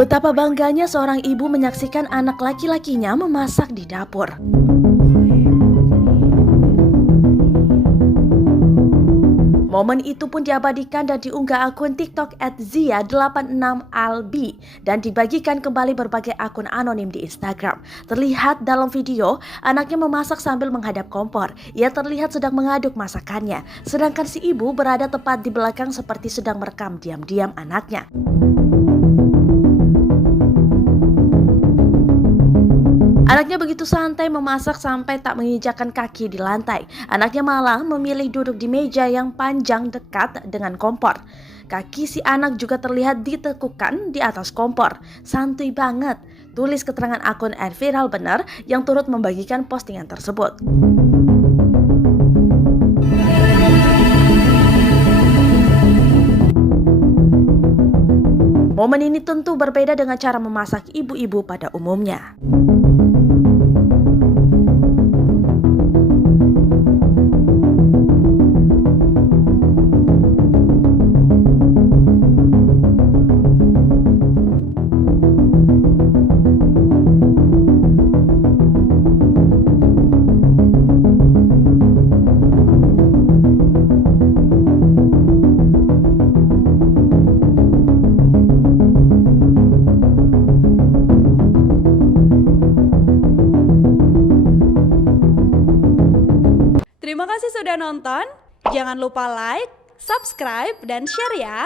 Betapa bangganya seorang ibu menyaksikan anak laki-lakinya memasak di dapur. Momen itu pun diabadikan dan diunggah akun TikTok @zia86albi dan dibagikan kembali berbagai akun anonim di Instagram. Terlihat dalam video, anaknya memasak sambil menghadap kompor. Ia terlihat sedang mengaduk masakannya, sedangkan si ibu berada tepat di belakang seperti sedang merekam diam-diam anaknya. Anaknya begitu santai memasak sampai tak menginjakkan kaki di lantai. Anaknya malah memilih duduk di meja yang panjang dekat dengan kompor. Kaki si anak juga terlihat ditekukan di atas kompor. Santuy banget, tulis keterangan akun @viralbener yang turut membagikan postingan tersebut. Momen ini tentu berbeda dengan cara memasak ibu-ibu pada umumnya. Terima kasih sudah nonton. Jangan lupa like, subscribe, dan share ya.